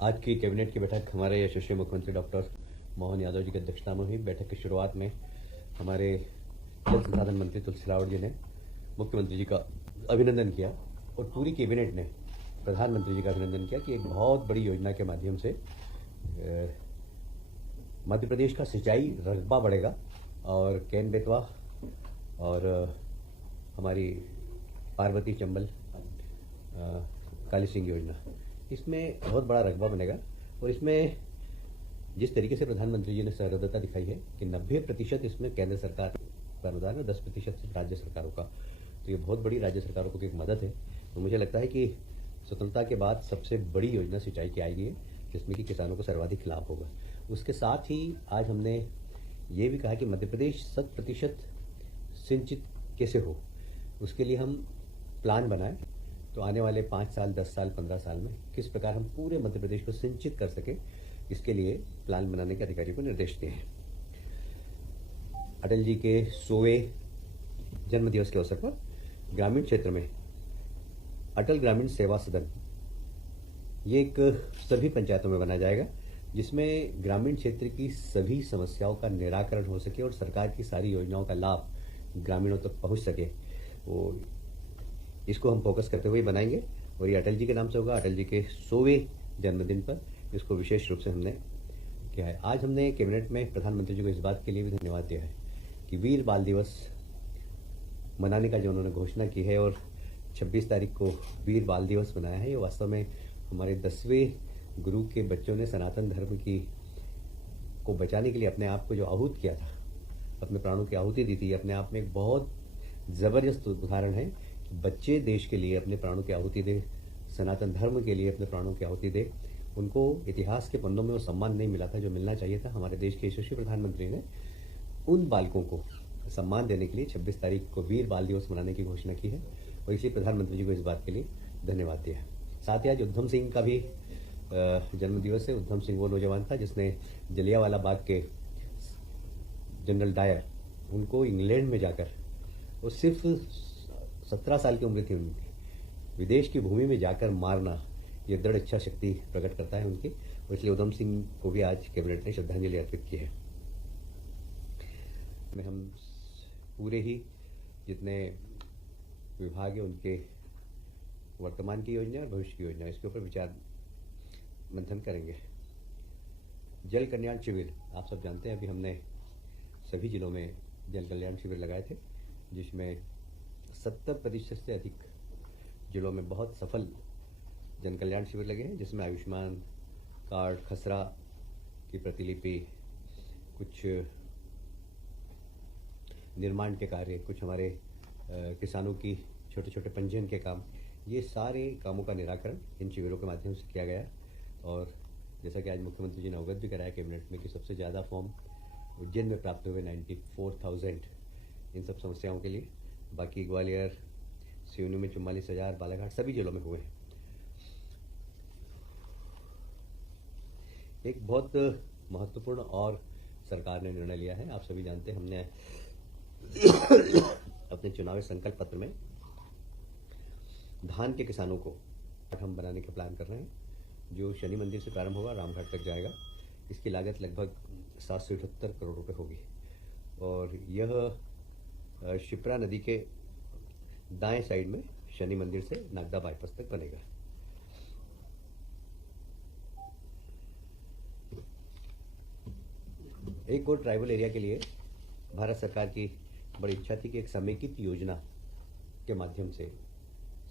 आज की कैबिनेट की बैठक हमारे यशस्वी मुख्यमंत्री डॉक्टर मोहन यादव जी की अध्यक्षता में हुई। बैठक की शुरुआत में हमारे जल संसाधन मंत्री तुलसी सिलावट जी ने मुख्यमंत्री जी का अभिनंदन किया और पूरी कैबिनेट ने प्रधानमंत्री जी का अभिनंदन किया कि एक बहुत बड़ी योजना के माध्यम से मध्य प्रदेश का सिंचाई रकबा बढ़ेगा और कैन बेतवा और हमारी पार्वती चंबल काली सिंह योजना, इसमें बहुत बड़ा रकबा बनेगा। और इसमें जिस तरीके से प्रधानमंत्री जी ने सहृदयता दिखाई है कि 90% इसमें केंद्र सरकार का अनुदान है, 10% राज्य सरकारों का, तो ये बहुत बड़ी राज्य सरकारों को एक मदद है। तो मुझे लगता है कि स्वतंत्रता के बाद सबसे बड़ी योजना सिंचाई की आएगी है, जिसमें कि किसानों को सर्वाधिक लाभ होगा। उसके साथ ही आज हमने ये भी कहा कि मध्य प्रदेश 100% सिंचित कैसे हो, उसके लिए हम प्लान बनाएं। तो आने वाले 5 साल, 10 साल, 15 साल में किस प्रकार हम पूरे मध्य प्रदेश को सिंचित कर सके, इसके लिए प्लान बनाने के अधिकारियों को निर्देश दिए हैं। अटल जी के 100वें जन्म दिवस के अवसर पर ग्रामीण क्षेत्र में अटल ग्रामीण सेवा सदन ये एक सभी पंचायतों में बनाया जाएगा, जिसमें ग्रामीण क्षेत्र की सभी समस्याओं का निराकरण हो सके और सरकार की सारी योजनाओं का लाभ ग्रामीणों तक पहुंच सके। वो इसको हम फोकस करते हुए बनाएंगे और ये अटल जी के नाम से होगा। अटल जी के 100वें जन्मदिन पर इसको विशेष रूप से हमने किया है। आज हमने कैबिनेट में प्रधानमंत्री जी को इस बात के लिए भी धन्यवाद दिया है कि वीर बाल दिवस मनाने का जो उन्होंने घोषणा की है और 26 तारीख को वीर बाल दिवस मनाया है, ये वास्तव में हमारे 10वें गुरु के बच्चों ने सनातन धर्म की को बचाने के लिए अपने आप को जो आहूत किया था, अपने प्राणों की आहुति दी थी, अपने आप में एक बहुत ज़बरदस्त उदाहरण है। बच्चे देश के लिए अपने प्राणों की आहुति दे, सनातन धर्म के लिए अपने प्राणों की आहुति दे। उनको इतिहास के पन्नों में वो सम्मान नहीं मिला था जो मिलना चाहिए था। हमारे देश के यशस्वी प्रधानमंत्री ने उन बालकों को सम्मान देने के लिए 26 तारीख को वीर बाल दिवस मनाने की घोषणा की है और इसलिए प्रधानमंत्री जी को इस बात के लिए धन्यवाद दिया है। साथ ही आज उधम सिंह का भी जन्म दिवस है। उधम सिंह वो नौजवान था जिसने जलियांवाला बाग के जनरल डायर उनको इंग्लैंड में जाकर, वो सिर्फ 17 साल की उम्र थी उनकी, विदेश की भूमि में जाकर मारना, ये दृढ़ इच्छा शक्ति प्रकट करता है उनकी, और इसलिए उधम सिंह को भी आज कैबिनेट ने श्रद्धांजलि अर्पित की है। में हम पूरे ही जितने विभाग है उनके वर्तमान की योजना और भविष्य की योजना, इसके ऊपर विचार मंथन करेंगे। जल कल्याण शिविर आप सब जानते हैं, अभी हमने सभी जिलों में जल कल्याण शिविर लगाए थे, जिसमें 70% से अधिक जिलों में बहुत सफल जन कल्याण शिविर लगे हैं, जिसमें आयुष्मान कार्ड, खसरा की प्रतिलिपि, कुछ निर्माण के कार्य, कुछ हमारे किसानों की छोटे छोटे पंजीयन के काम, ये सारे कामों का निराकरण इन शिविरों के माध्यम से किया गया। और जैसा कि आज मुख्यमंत्री जी ने अवगत भी कराया कैबिनेट में कि सबसे ज़्यादा फॉर्म उज्जैन में प्राप्त हुए 94,000 इन सब समस्याओं के लिए। बाकी ग्वालियर, सिवनी में 44,000, बालाघाट सभी जिलों में हुए। एक बहुत महत्वपूर्ण और सरकार ने निर्णय लिया है, आप सभी जानते हैं, हमने अपने चुनावी संकल्प पत्र में धान के किसानों को हम बनाने का प्लान कर रहे हैं, जो शनि मंदिर से प्रारंभ होगा, रामघाट तक जाएगा। इसकी लागत लगभग 778 करोड़ रुपए होगी और यह शिप्रा नदी के दाएं साइड में शनि मंदिर से नागदा बाईपास तक बनेगा। एक और ट्राइबल एरिया के लिए भारत सरकार की बड़ी इच्छा थी कि एक समेकित योजना के माध्यम से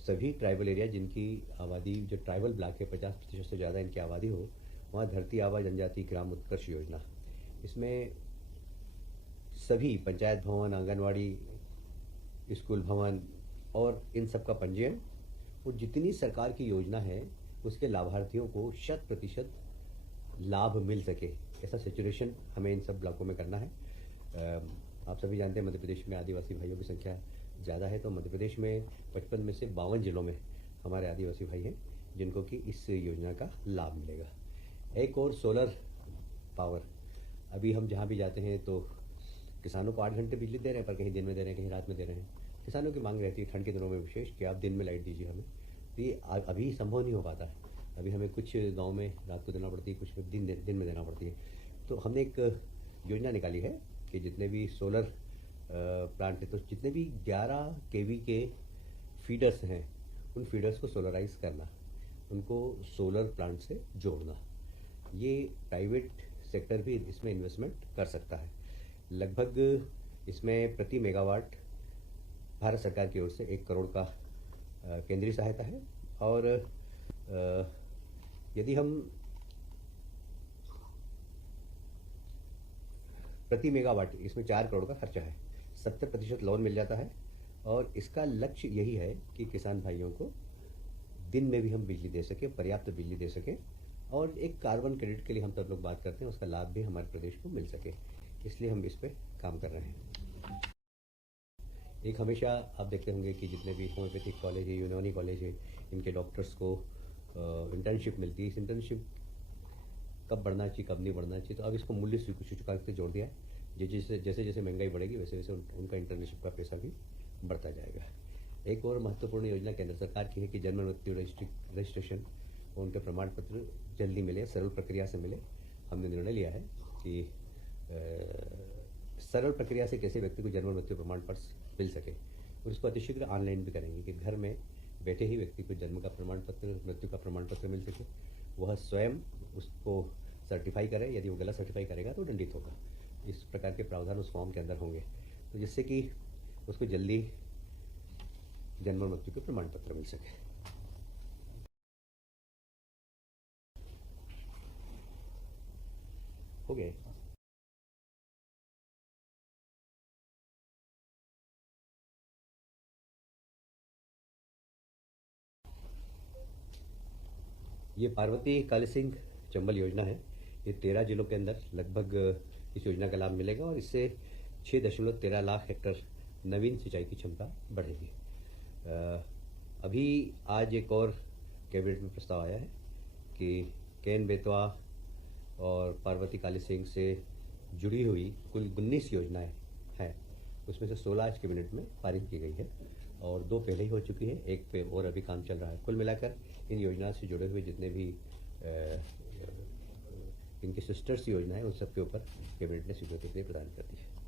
सभी ट्राइबल एरिया जिनकी आबादी, जो ट्राइबल ब्लॉक है 50% से ज़्यादा इनकी आबादी हो, वहाँ धरती आबा जनजाति ग्राम उत्कर्ष योजना, इसमें सभी पंचायत भवन, आंगनवाड़ी, स्कूल भवन और इन सब का पंजीयन और जितनी सरकार की योजना है उसके लाभार्थियों को 100% लाभ मिल सके, ऐसा सिचुएशन हमें इन सब ब्लॉकों में करना है। आप सभी जानते हैं मध्य प्रदेश में आदिवासी भाइयों की संख्या ज़्यादा है, तो मध्य प्रदेश में 55 में से 52 जिलों में हमारे आदिवासी भाई हैं जिनको कि इस योजना का लाभ मिलेगा। एक और सोलर पावर, अभी हम जहाँ भी जाते हैं तो किसानों को 8 घंटे बिजली दे रहे हैं, पर कहीं दिन में दे रहे हैं, कहीं रात में दे रहे हैं। किसानों की मांग रहती है ठंड के दिनों में विशेष कि आप दिन में लाइट दीजिए हमें, तो ये अभी संभव नहीं हो पाता है। अभी हमें कुछ गांव में रात को देना पड़ती है, कुछ दिन में देना पड़ती है। तो हमने एक योजना निकाली है कि जितने भी सोलर प्लांट है, तो जितने भी 11 केवी के फीडर्स हैं, उन फीडर्स को सोलराइज करना, उनको सोलर प्लांट से जोड़ना। ये प्राइवेट सेक्टर भी इसमें इन्वेस्टमेंट कर सकता है। लगभग इसमें प्रति मेगावाट भारत सरकार की ओर से 1 करोड़ का केंद्रीय सहायता है। और यदि हम प्रति मेगावाट, इसमें 4 करोड़ का खर्चा है, 70% लोन मिल जाता है। और इसका लक्ष्य यही है कि किसान भाइयों को दिन में भी हम बिजली दे सकें, पर्याप्त बिजली दे सकें, और एक कार्बन क्रेडिट के लिए हम सब लोग बात करते हैं, उसका लाभ भी हमारे प्रदेश को मिल सके। इसलिए हम इस पे काम कर रहे हैं। एक हमेशा आप देखते होंगे कि जितने भी होम्योपैथिक कॉलेज है, यूनानी कॉलेज है, इनके डॉक्टर्स को इंटर्नशिप मिलती है। इस इंटर्नशिप कब बढ़ना चाहिए, कब नहीं बढ़ना चाहिए, तो अब इसको मूल्य सूचकांक से जोड़ दिया है। जैसे जैसे महंगाई बढ़ेगी वैसे वैसे उनका इंटर्नशिप का पैसा भी बढ़ता जाएगा। एक और महत्वपूर्ण योजना केंद्र सरकार की है कि जन्म मृत्यु रजिस्ट्रेशन, उनके प्रमाण पत्र जल्दी मिले, सरल प्रक्रिया से मिले। हमने निर्णय लिया है कि सरल प्रक्रिया से कैसे व्यक्ति को जन्म मृत्यु प्रमाण पत्र मिल सके, और इसको अतिशीघ्र ऑनलाइन भी करेंगे कि घर में बैठे ही व्यक्ति को जन्म का प्रमाण पत्र, मृत्यु का प्रमाण पत्र मिल सके। वह स्वयं उसको सर्टिफाई करे, यदि वो गलत सर्टिफाई करेगा तो दंडित होगा। इस प्रकार के प्रावधान उस फॉर्म के अंदर होंगे, तो जिससे कि उसको जल्दी जन्म और मृत्यु के प्रमाण पत्र मिल सके। हो गए। ये पार्वती काली सिंह चंबल योजना है। ये 13 जिलों के अंदर लगभग इस योजना का लाभ मिलेगा, और इससे 6.13 लाख हेक्टेयर नवीन सिंचाई की क्षमता बढ़ेगी। अभी आज एक और कैबिनेट में प्रस्ताव आया है कि केन बेतवा और पार्वती काली सिंह से जुड़ी हुई कुल 19 योजनाएं हैं, उसमें से 16 आज कैबिनेट में पारित की गई है, और 2 पहले ही हो चुकी है, एक पे और अभी काम चल रहा है। कुल मिलाकर इन योजना से जुड़े हुए जितने भी इनकी सिस्टर्स योजना है, उन सब के ऊपर कैबिनेट ने स्वीकृति प्रदान कर दी है।